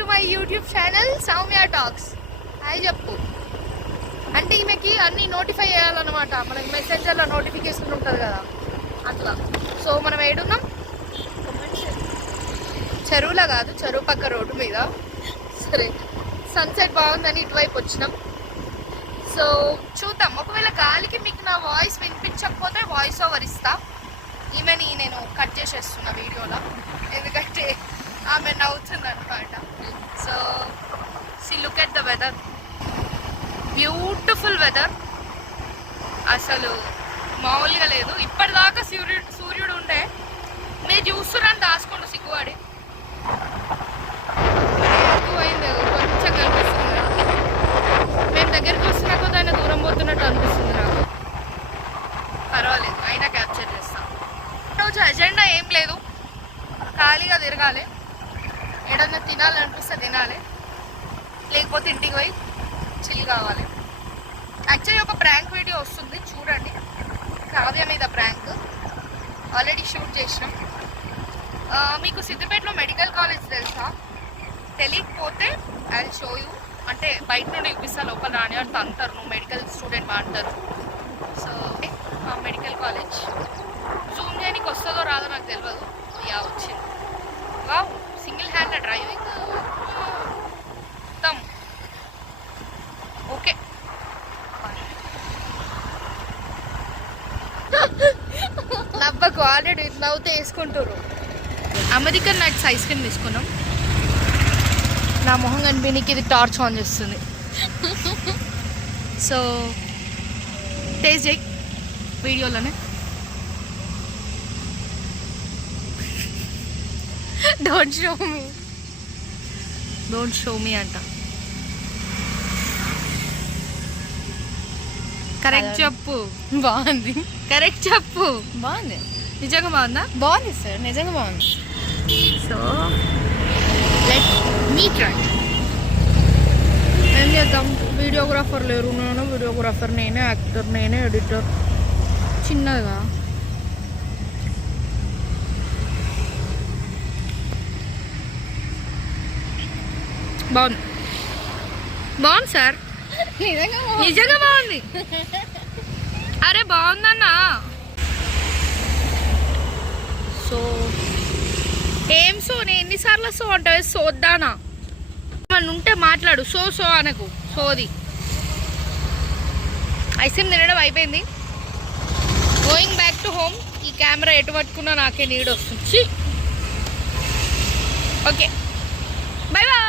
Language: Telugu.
To my YouTube channel Soumya talks. Hi చెప్పు. అంటే ఈమెకి అన్ని నోటిఫై చేయాలన్నమాట. మనకి మెసెంజర్లో నోటిఫికేషన్ ఉంటుంది కదా అట్లా. సో మనం ఏడున్నాం, చెరువులో కాదు, చెరువు పక్క రోడ్డు మీద. సరే, సన్సెట్ బాగుందని ఇటువైపు వచ్చినాం. సో చూద్దాం, ఒకవేళ గాలికి మీకు నా వాయిస్ వినిపించకపోతే వాయిస్ ఓవర్ ఇస్తా. ఈమెని నేను కట్ చేసేస్తున్నా వీడియోలో, ఎందుకంటే ఆమె నవ్వుతుంది అనమాట. So see look at the weather, beautiful weather. అసలు మామూలుగా లేదు. ఇప్పటిదాకా సూర్యుడు ఉండే, మీరు చూస్తున్నారని దాచుకోండి సిగ్గువాడి. ఎక్కువైంది, కొంచెం కనిపిస్తుంది. మేము దగ్గరికి వస్తున్నా కొద్ది ఆయన దూరం పోతున్నట్టు అనిపిస్తుంది నాకు. పర్వాలేదు, అయినా క్యాప్చర్ చేస్తాం. రోజు అజెండా ఏం లేదు, ఖాళీగా తిరగాలి. ఏడన్నా తినాలనిపిస్తే తినాలి, లేకపోతే ఇంటికి పోయి చిల్ కావాలి. యాక్చువల్లీ ఒక ప్రాంక్ వీడియో వస్తుంది, చూడండి. కావ్య మీద ప్రాంక్ ఆల్రెడీ షూట్ చేసినాం. మీకు సిద్దిపేటలో మెడికల్ కాలేజ్ తెలుసా? తెలియకపోతే ఐ విల్ షో యూ. అంటే బయట నుండి చూపిస్తా, లోపల రాని అంటే అంటారు నువ్వు మెడికల్ స్టూడెంట్ అంటారు. సో మెడికల్ కాలేజ్ జూమ్ చేయడానికి వస్తుందో రాదో నాకు తెలియదు. యా వచ్చింది. వావ్, సింగిల్ హ్యాండ్ డ్రైవింగ్ మొత్తం ఓకే. నవ్వకు, ఆల్రెడీ నవ్వుతే వేసుకుంటారు. అమెరికన్ నట్స్ ఐస్ క్రీమ్ తీసుకున్నాం. నా మొహం కనిపించడానికి ఇది టార్చ్ ఆన్ చేస్తుంది. సో టేస్ట్ చేయి వీడియోలోనే. డోంట్ షో మీ అంట. కరెక్ట్ చెప్పు. బాగుంది. కరెక్ట్ చెప్పు. బాగుంది. నిజంగా బాగుందా? బాగుంది సార్, నిజంగా బాగుంది. So let me try. ఏం చేద్దాం, వీడియోగ్రాఫర్ లేరు. నేను వీడియోగ్రాఫర్, నేనే యాక్టర్, నేనే ఎడిటర్. చిన్నగా బాగుంది. బాగుంది సార్, నిజంగా బాగుంది. అరే బాగుందన్నా. సో ఏం సో, నేను ఎన్నిసార్లు సో అంటే సోద్దానా మన ఉంటే మాట్లాడు. సో అనకు, సోది. ఐస్ క్రీమ్ తినడం అయిపోయింది. Going back to home. ఈ కెమెరా ఎటు పట్టుకున్నా నాకే నీడ్ వస్తుంది. Okay, bye bye.